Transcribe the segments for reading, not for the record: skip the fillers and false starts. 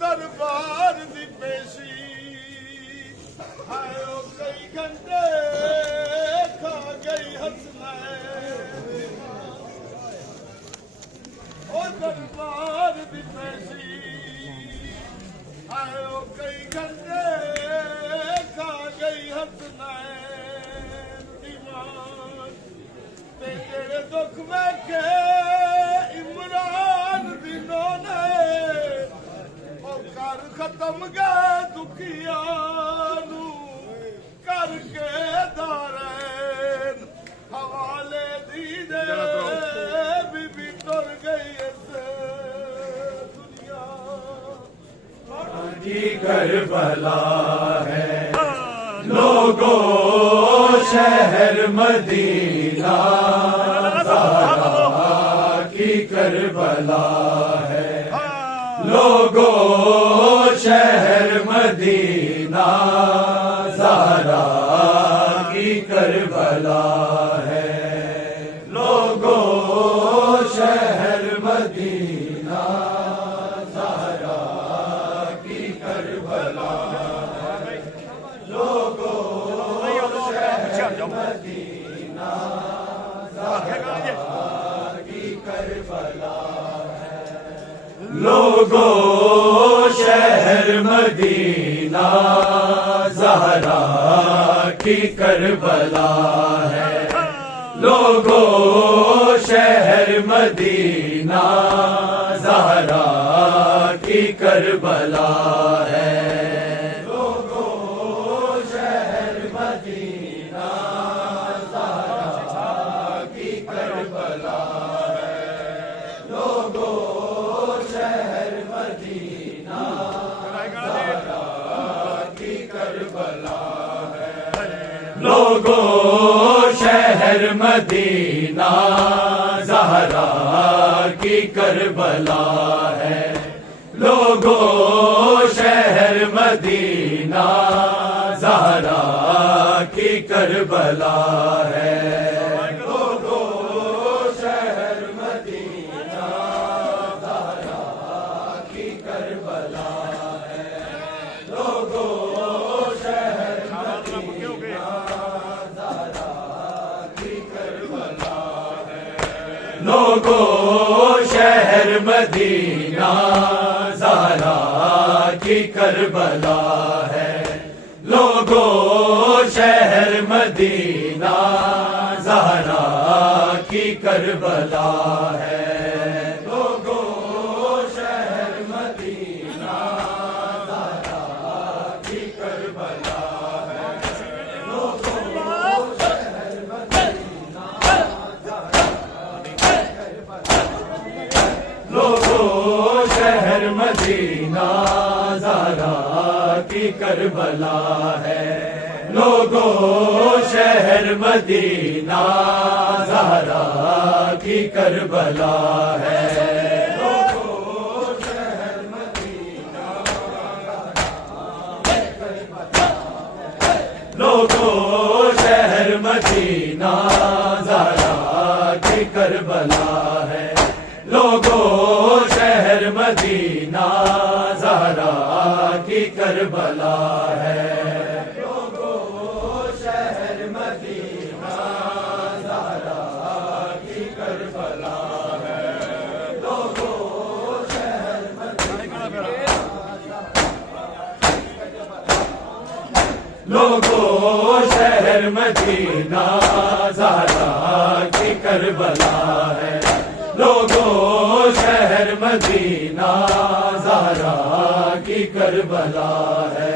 دربار دی پیشی آئے کئی گھنٹے کھا گئی حسنین او دربار دی پیشی آئے کئی گھنٹے کھا گئی حسنین ایمان تیرے دکھ میں کے عمران دنوں نے کر ختم گئے دکھیانو کر کے دارین حوالے دیجے بی بی ٹر گئی اس دنیا کی کربلا ہے لوگوں شہر مدینہ زہرا کی کربلا ہے لوگوں شہر مدینہ زہرا کی کربلا ہے لوگوں شہر مدینہ زہرا کی کربلا ہے لوگوں شہر مدینہ زہرا کی کربلا لوگوں شہر مدینہ زہرا کی کربلا ہے لوگوں شہر مدینہ زہرا کی کربلا ہے لوگوں شہر مدینہ زہرا کی کربلا ہے لوگوں شہر مدینہ زہرا کی کربلا ہے لوگوں شہر مدینہ زہرا کی کربلا ہے لوگوں شہر مدینہ زہرا کی کربلا ہے لوگوں شہر مدینہ زہرا کی کربلا ہے لوگوں شہر مدینہ زہرا کی کربلا ہے لوگوں شہر مدینہ زہرا کی کربلا ہے لوگوں شہر مدینہ لوگوں شہر مدینہ زہرا کی کربلا ہے لوگوں شہر مدینہ زہرا کی کربلا ہے لوگوں شہر مدینہ لوگوں شہر مدینہ زہرا کی کربلا ہے لوگوں شہر مدینہ زہرا کی کربلا ہے لوگوں شہر مدینہ زہرا کی کربلا ہے لوگوں شہر مدینہ لوگوں شہر مدینہ زہرا کی کربلا ہے لوگوں شہر مدینہ زہرا کی کربلا ہے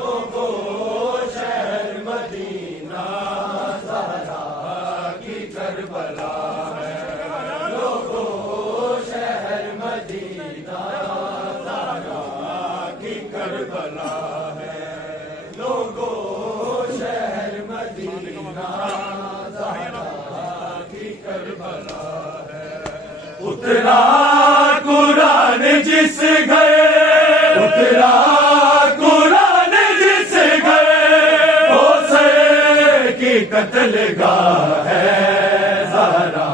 لوگوں شہر مدینہ زہرا کی کربلا ہے لوگوں شہر مدینہ زہرا کی کربلا ہے لوگوں شہر مدینہ زہرا کی کربلا اترا قرآن جس گھر، اترا قرآن جس گھر، کوثر کی قتل گاہ ہے، زہرا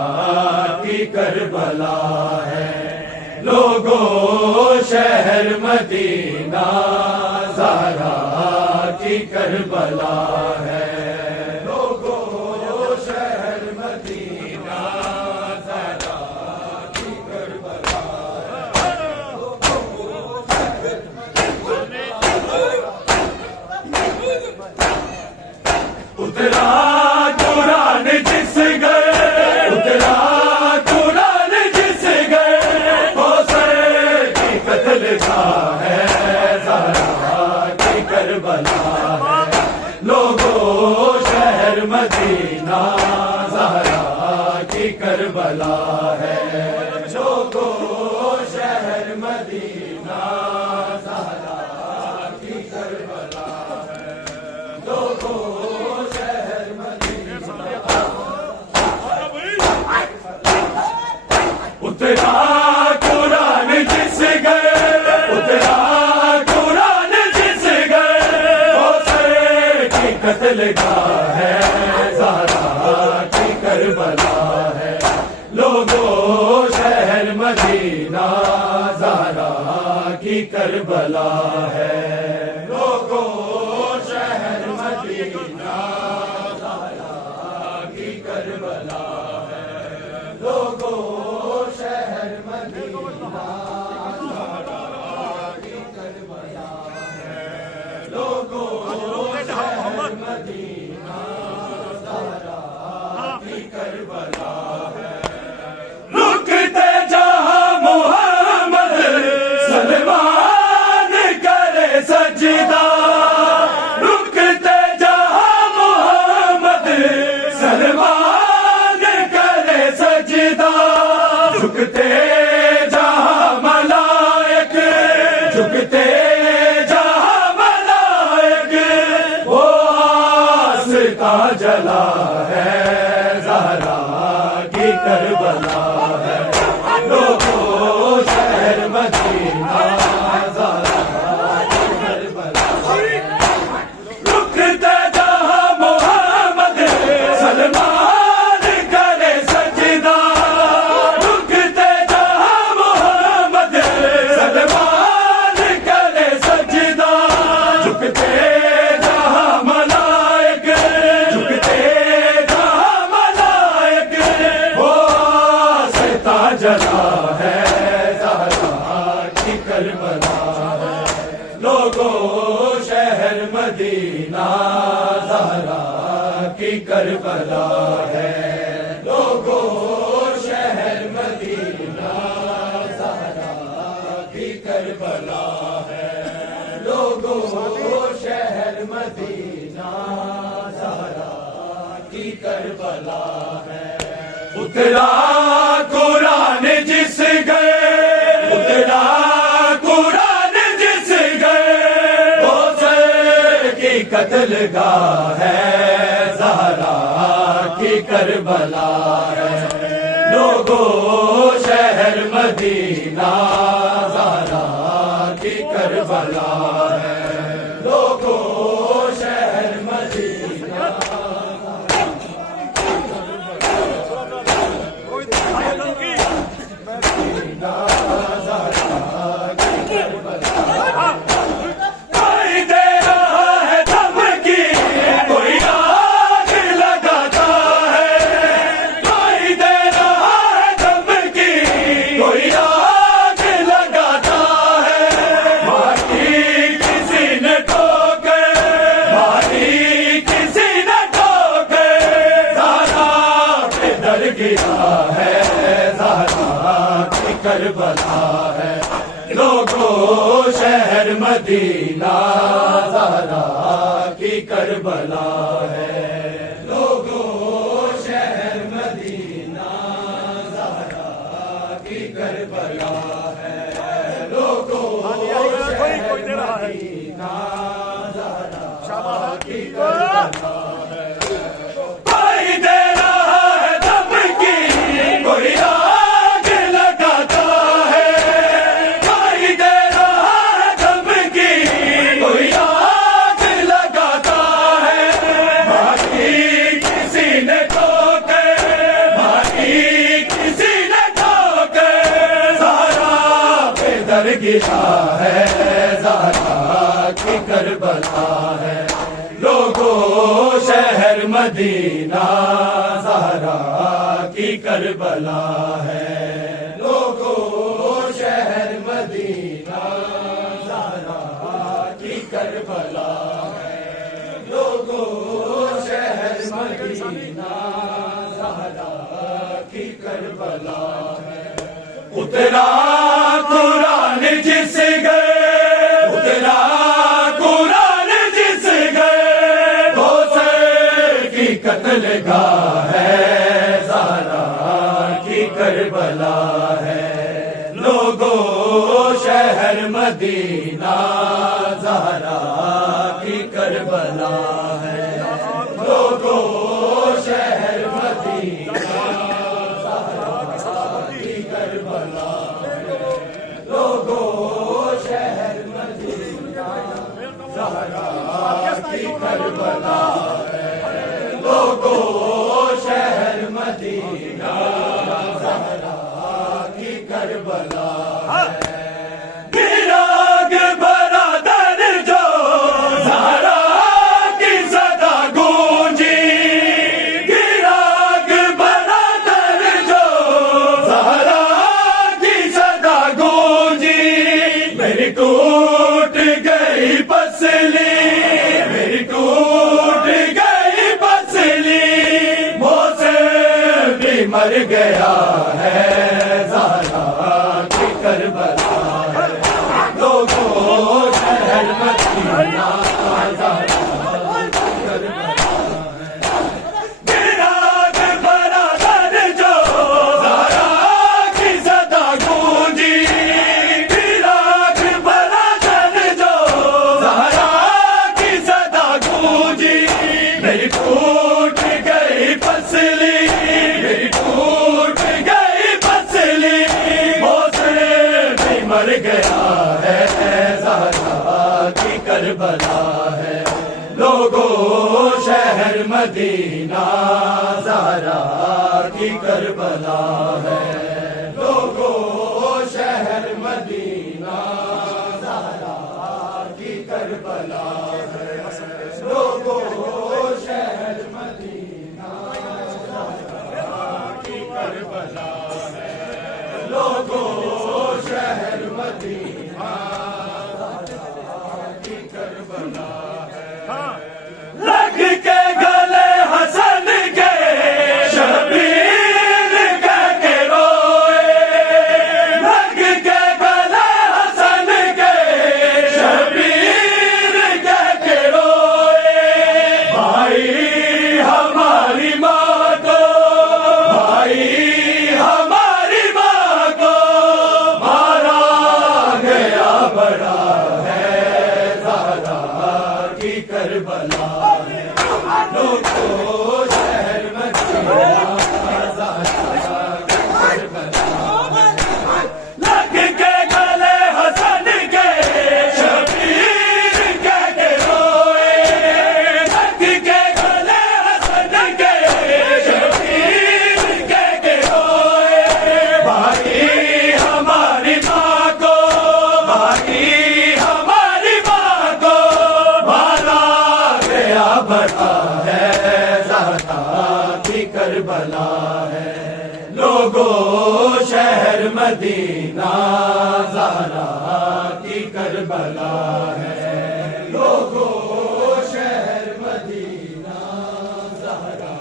کی کربلا ہے، لوگوں شہر مدینہ زہرا کی کربلا ہے، لوگوں شہر مدینہ زہرا کی کربلا ہے، اترا قرآن جس گھر، اترا قرآن جس گھر، کوثر کی قتل گاہ ہے، زہرا کی کربلا ہے، لوگوں شہر مدینہ زہرا کی کربلا ہے، لوگوں شہر مدینہ زہرا کی کربلا ہے، لوگوں شہر مدینہ، اترا قرآن جس گھر، اترا قرآن جس گھر، کوثر کی قتل گاہ ہے، زہرا کی کربلا ہے، لوگوں شہر مدینہ زہرا کی کربلا ہے، لوگوں شہر مدینہ زہرا کی کربلا ہے، لوگوں شہر مدینہ زہرا کی کربلا ہے، لوگوں شہر مدینہ زہرا کی کربلا ہے، رکتے جہاں محمد سلمان کرے سجدہ، رکتے جہاں محمد سلمان کرے سجدہ، جھکتے جہاں ملائک، جھکتے جہاں ملائک، وہ آستا جلا ہے، زہرا کی کربلا ہے، لوگوں شہر مدینہ زہرا کی کربلا ہے، رکتے جہاں محمد سلمان کرے سجدہ، رکتے جہاں محمد سلمان کرے سجدہ، جھکتے جہاں ملائک، جھکتے جہاں ملائک، وہ آستا جلا ہے، زہرا کی کربلا ہے، لوگوں شہر مدینہ زہرا کی کربلا ہے، لوگوں شہر مدینہ زہرا کی کربلا ہے، لوگوں شہر مدینہ زہرا کی کربلا ہے، اترا قرآن جس گھر، اترا قرآن جس گھر، کوثر کی قتل گاہ ہے، زہرا کی کربلا ہے، لوگوں شہر مدینہ زہرا کی کربلا ہے، لوگوں شہر مدینہ کوئی دے رہا ہے دھمکی، کوئی آگ لگاتا ہے، کوئی دے رہا ہے دھمکی، کوئی آگ لگاتا ہے، ماری کسی نے ٹھوکے، ماری کسی نے ٹھوکے، زہرا پہ در گرا ہے، زہرا کی کربلا ہے، لوگوں شہر مدینہ زہرا کی کربلا ہے، لوگوں شہر مدینہ زہرا کی کربلا ہے، لوگوں شہر مدینہ زہرا کی کربلا ہے، کوئی دے رہا ہے دھمکی، کوئی آگ لگا گرا ہے زہرا کی کربلا ہے لوگوں شہر مدینہ زہرا کی کربلا ہے لوگوں شہر مدینہ زہرا کی کربلا ہے لوگوں شہر مدینہ زہرا کی کربلا ہے اترا قرآن جس گئے اترا قرآن جس گئے حسین کی قتل گاہ ہے زہرا کی کربلا ہے لوگوں شہر مدینہ زہرا کی کربلا ہے لوگوں شہر مدینہ زہرا کی کربلا ہے لوگوں شہر مدینہ زہرا کی کربلا ہے لوگوں شہر مدینہ زہرا کی کربلا ہے گراگ برادر جو زہرا کی صدا گونجی گراگ برادر جو زہرا کی صدا گونجی میری ٹوٹ گئی پسلی میری ٹوٹ گئی پسلی موسم بھی مر گیا ہے زہرا کی کربلا ہے لوگوں شہر مدینہ زہرا کی کربلا ہے گراگ برادر جو زہرا کی صدا گونجی گراگ برادر جو زہرا کی صدا گونجی میری ٹوٹ گئی پسلی میری ٹوٹ گئی پسلی موسم بھی مر گیا ہے زہرا کی کربلا ہے لوگوں شہر مدینہ زہرا کی کربلا ہے لوگوں شہر مدینہ زہرا کی کربلا ہے لوگوں شہر مدینہ زہرا کی کربلا ہے لوگوں شہر مدینہ زہرا کی کربلا ہے لگ کے گلے حسن کے شبیر کہہ کے روئے لگ کے گلے حسن کے شبیر کہہ کے روئے بھائی ہماری ماں کو بھائی ہماری ماں کو مارا گیا بڑا ہے زہرا کی کربلا ہے لوگوں شہر مدینہ زہرا کی کربلا ہے لگ کے گلے حسن کے شبیر کہہ کے روئے لگ کے گلے حسن کے شبیر کہہ کے روئے بھائی ہماری ماں کو بھائی ہماری ماں کو مارا گیا بڑا ہے زہرا کی کربلا ہے لوگوں شہر مدینہ زہرا کی کربلا ہے لوگوں شہر مدینہ زہرا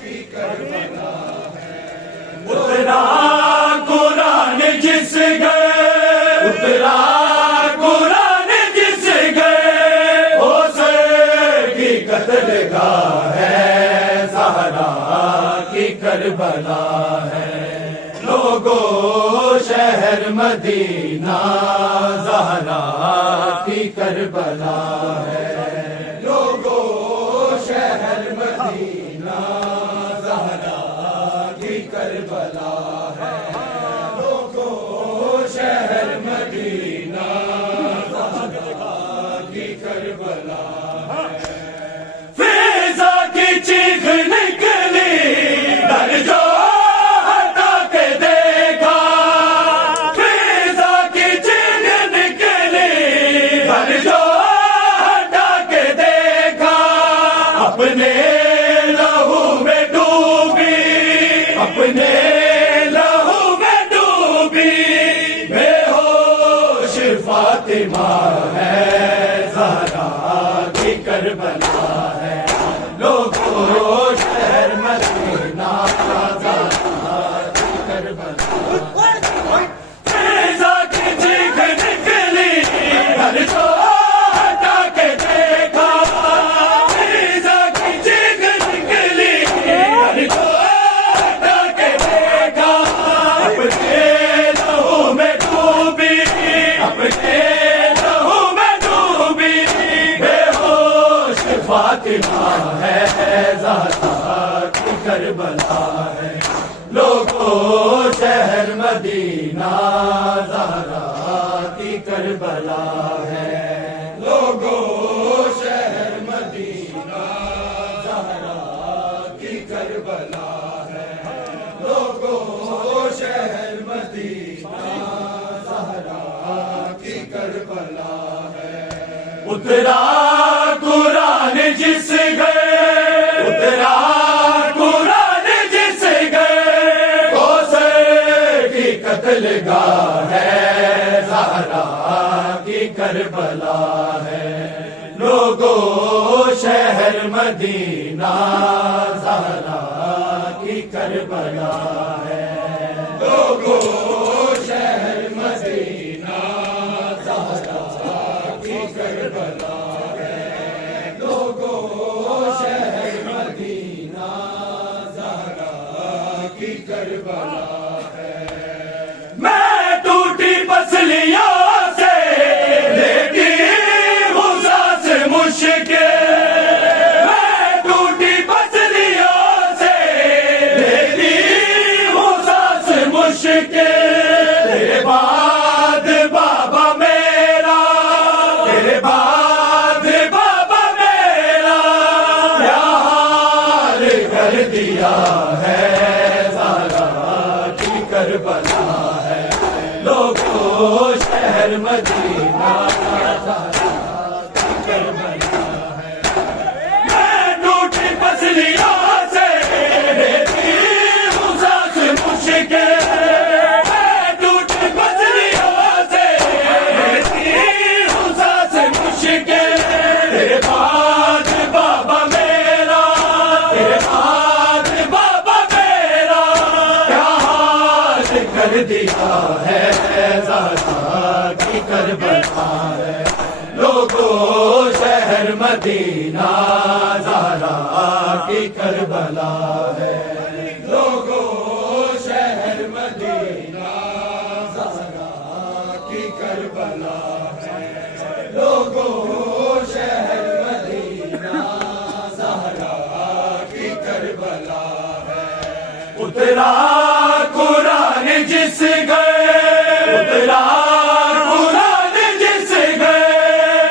کی کربلا ہے اترا قرآن جس گئے اترا قرآن جس گئے حسین کی قتل گاہ ہے زہرا کی کربلا ہے لوگوں شہر مدینہ زہرا کی کربلا ہے لوگوں شہر مدینہ زہرا کی کربلا ہے لوگوں شہر مدینہ زہرا کی کربلا ہے فیضا کی چیخ نکلی در جو ہٹا کے دیکھا فیضا کی چیخ فاطمہ ہے، زہرا کی کربلا ہے، لوگوں شہر مدینہ زہرا کی کربلا ہے۔ فیضا کی چیخ نکلی گھر کو ہٹا کے دیکھا، فیضا کی چیخ نکلی گھر کو ہٹا کے دیکھا، اپنے لہو میں ڈوبی، اپنے لہو میں ڈوبی بے ہوش فاطمہ ہے، زہرا کی کربلا ہے، لوگوں شہر مدینہ زہرا کی کربلا ہے، لوگوں شہر مدینہ زہرا کی کربلا ہے، لوگوں شہر مدینہ زہرا کی کربلا ہے۔ اترا قرآن جس گئے، اترا قرآن جس گئے، کوثر کی قتل گاہ ہے، زہرا کی کربلا ہے، لوگوں شہر مدینہ زہرا کی کربلا ہے، لوگوں شہر مدینہ زہرا کی کربلا ہے، لوگوں شہر مدینہ زہرا کی کربلا ہے۔ میں ٹوٹی پسلیوں سے لیتی ہوں سانس مشکل، میں ٹوٹی پسلیوں سے لیتی ہوں سانس مشکل، تیرے بعد بابا میرا، تیرے بعد بابا میرا کیا حال کر دیا ہے، زہرا کی کربلا ہے، لوگوں شہر مدینہ زہرا کی کربلا ہے۔ میں ٹوٹی پسلیوں سے لیتی ہوں سانس مشکل، میں ٹوٹی پسلیوں سے لیتی ہوں سانس مشکل، تیرے بعد بابا میرا، تیرے بعد بابا میرا کیا حال کر دیا ہے، زہرا کی کربلا ہے، لوگوں شہر مدینہ زہرا کی کربلا ہے، لوگوں شہر مدینہ زہرا کی کربلا ہے، لوگوں شہر مدینہ زہرا کی کربلا ہے۔ اترا قرآن جس گئے، اترا قرآن جس گئے،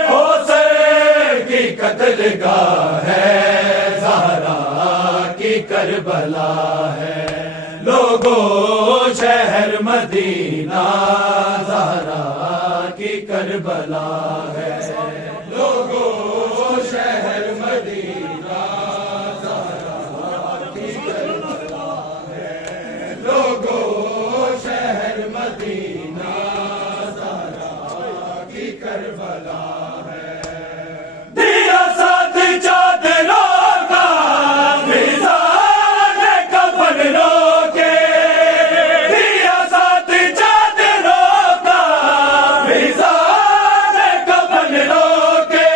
کوثر کی قتل گاہ ہے، زہرا کی کربلا ہے، لوگوں شہر مدینہ زہرا کی کربلا ہے، لوگوں شہر مدینہ زہرا کی کربلا ہے، لوگوں شہر مدینہ زہرا کی کربلا ہے۔ دیا ساتھ چادروں کا فضا نے کفن روکے، دیا ساتھ چادروں کا فضا نے کفن روکے،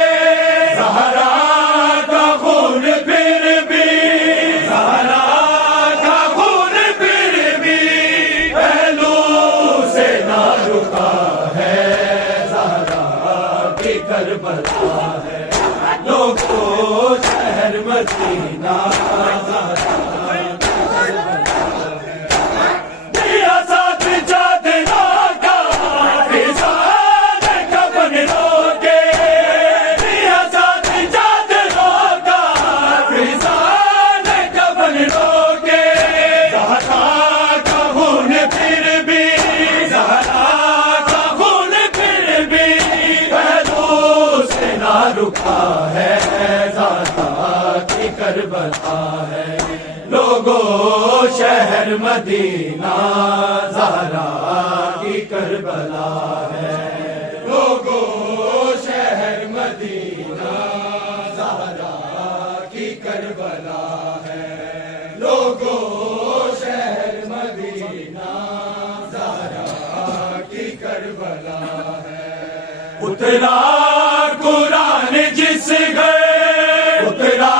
زہرا کا خون پھر بھی، زہرا کا خون پھر بھی پہلو سے نہ رکا ہے، زہرا کی کربلا ہے، لوگوں شہر مدینہ زہرا کی کربلا ہے۔ دیا ساتھ چادروں کا فضا نے کفن روکے، دیا ساتھ چادروں کا فضا نے کفن روکے، زہرا کا خون پھر بھی، زہرا کا خون پھر بھی پہلو سے نہ رکا ہے، زہرا کی کربلا ہے، لوگوں شہر مدینہ زہرا کی کربلا ہے، لوگوں کربلا ہے. اترا قرآن جس گئے، اترا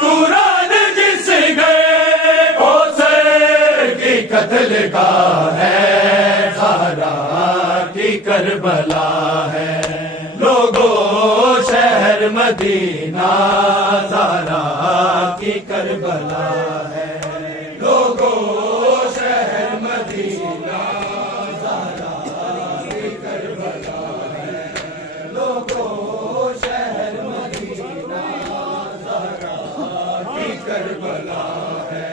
قرآن جس گئے، کوثر کی قتل گاہ ہے، زہرا کی کربلا ہے. لوگو شہر مدینہ زہرا کی کربلا ہے. لوگو شہر مدینہ زہرا کی کربلا ہے. لوگو شہر مدینہ زہرا کی کربلا ہے.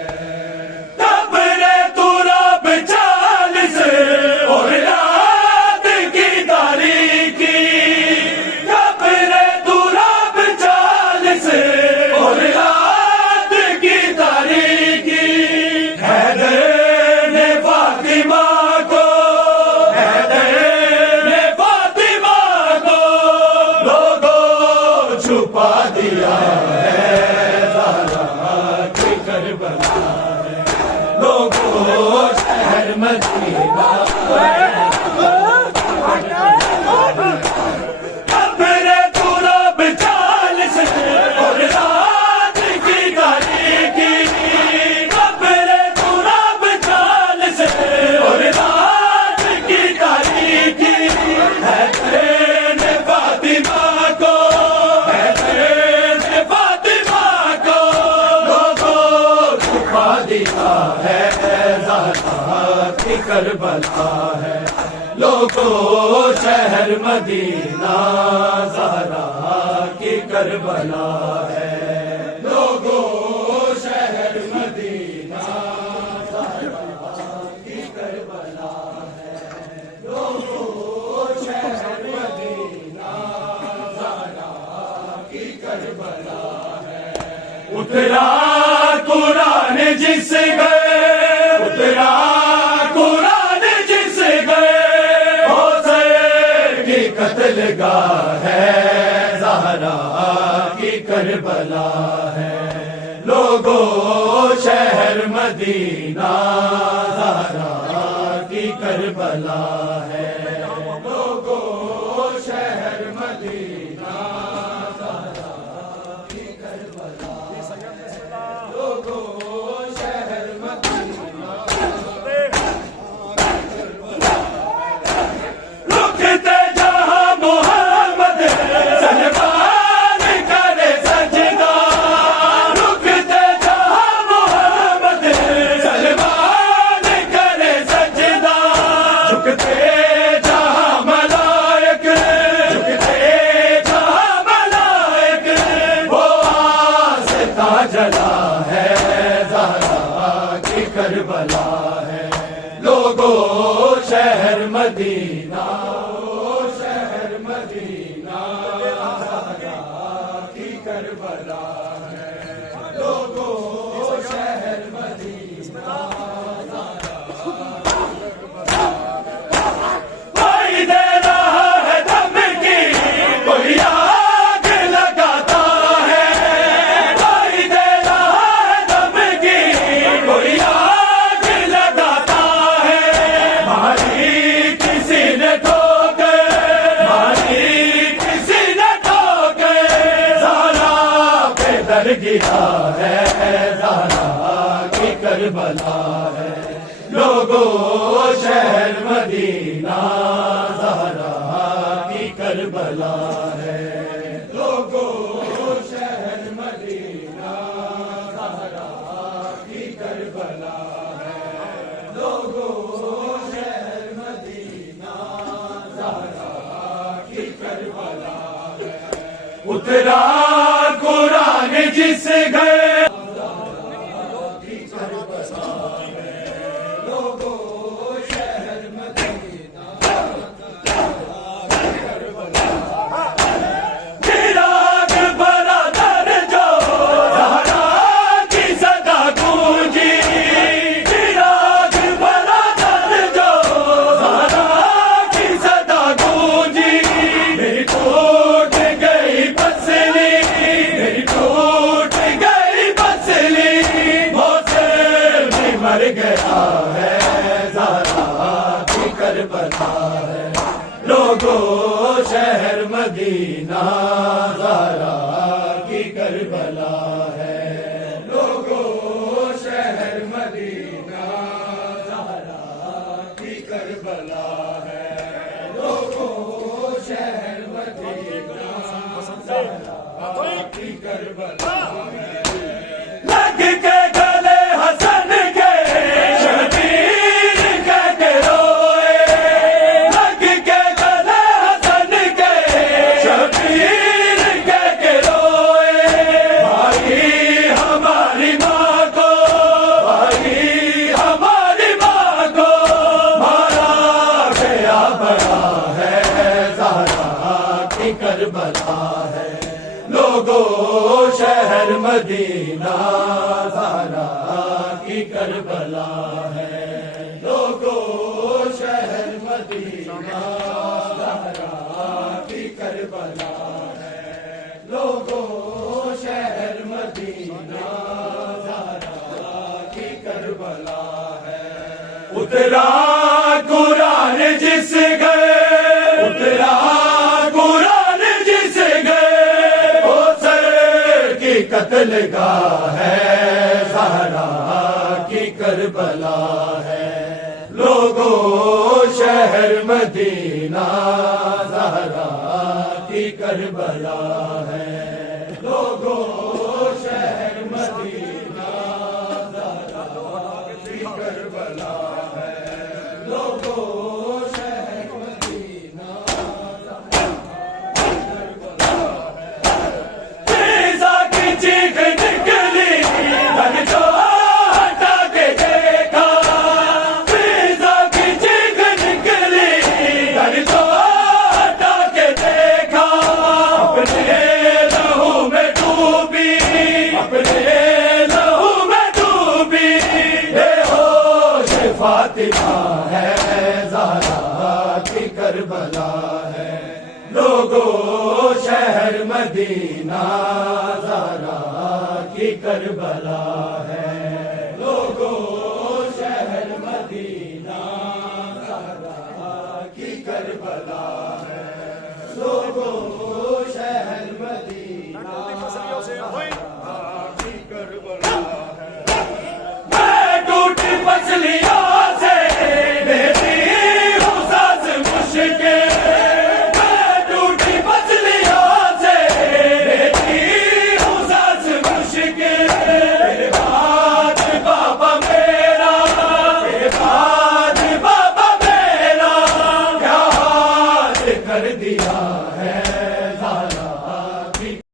قبر تراب 40 اور رات کی تاریکی، قبر تراب 40 اور رات کی تاریکی. حیدر نے فاطمہ کو، حیدر نے فاطمہ کو لوگوں چھپا دیا ہے، زہرا کی کربلا ہے. لوگوں شہر مدینہ قبر تراب 40 اور رات کی تاریکی، قبر تراب 40 اور رات کی تاریکی. حیدر نے فاطمہ کو، حیدر نے فاطمہ کو لوگوں چھپا دیا ہے، زہرا کی کربلا ہے. لوگوں شہر مدینہ زہرا کی کربلا ہے. لوگوں شہر مدینہ زہرا کی کربلا ہے. لوگوں شہر مدینہ زہرا کی کربلا ہے. اترا قرآن جس گئے، اترا قرآن جس گئے، کوثر کی قتل گاہ ہے، زہرا کی کربلا ہے. لوگوں شہر مدینہ زہرا کی کربلا ہے. لوگوں شہر مدینہ زہرا کی کربلا ہے. لوگوں شہر مدینہ رکتے جہاں محمد سلمان کرے سجدہ، رکتے جہاں محمد سلمان کرے سجدہ. جھکتے جہاں ملائک، جھکتے جہاں ملائک، وہ آستہ جلا ہے، زہرا کی کربلا ہے. لوگوں شہر مدینہ، شہر مدینہ زہرا کی کربلا ہے. لوگوں شہر مدینہ کوئی دے رہا ہے دھمکی، کوئی آگ لگاتا ہے. کوئی دے رہا ہے دھمکی، کوئی آگ لگاتا ہے. ماری کسی نے ٹھوکے، ماری کسی نے ٹھوکے، زہرا پہ در گرا ہے، زہرا کی کربلا ہے. لوگوں شہر مدینہ زہرا کی کربلا ہے. لوگوں شہر مدینہ زہرا کی کربلا ہے. لوگوں شہر مدینہ زہرا کی کربلا ہے. اترا قرآن جس گئے، چراغ برادر جو زہرا کی صدا گونجی، چراغ برادر جو زہرا کی صدا گونجی. میری ٹوٹ گئی پسلی، میری ٹوٹ گئی کربلا ہے لوگوں شہر مدینہ زہرا کی کربلا ہے لوگوں شہر مدینہ زہرا کی کربلا ہے لوگوں شہر مدینہ زہرا کی کربلا ہے لگ کے گلے حسن کے شبیر کہہ کے روئے لگ کے گلے حسن کے شبیر کہہ کے روئے بھائی ہماری ماں کو بھائی ہماری ماں کو مارا گیا بڑا ہے زہرا کی کربلا ہے لوگوں شہر مدینہ زہرا کی کربلا ہے لوگوں شہر مدینہ زہرا کی کربلا ہے لوگوں شہر مدینہ زہرا کی کربلا ہے اترا قرآن جس گئے اترا قرآن جس گئے قتل گاہ ہے زہرا کی کربلا ہے لوگوں شہر مدینہ زہرا کی کربلا ہے لوگوں شہر مدینہ زہرا کی کربلا ہے لوگوں شہر مدینہ چیخ نکلی گھر جو ہٹا کے دیکھا فضا کی چیخ نکلی گھر جو ہٹا کے دیکھا اپنے لہو میں ڈوبی اپنے لہو میں ڈوبی بے ہوش فاطمہ ہے زہرا کی کربلا ہے لوگوں شہر مدینہ زہرا کی کربلا ہے لوگوں شہر مدینہ زہرا کی کربلا ہے لوگوں شہر مدینہ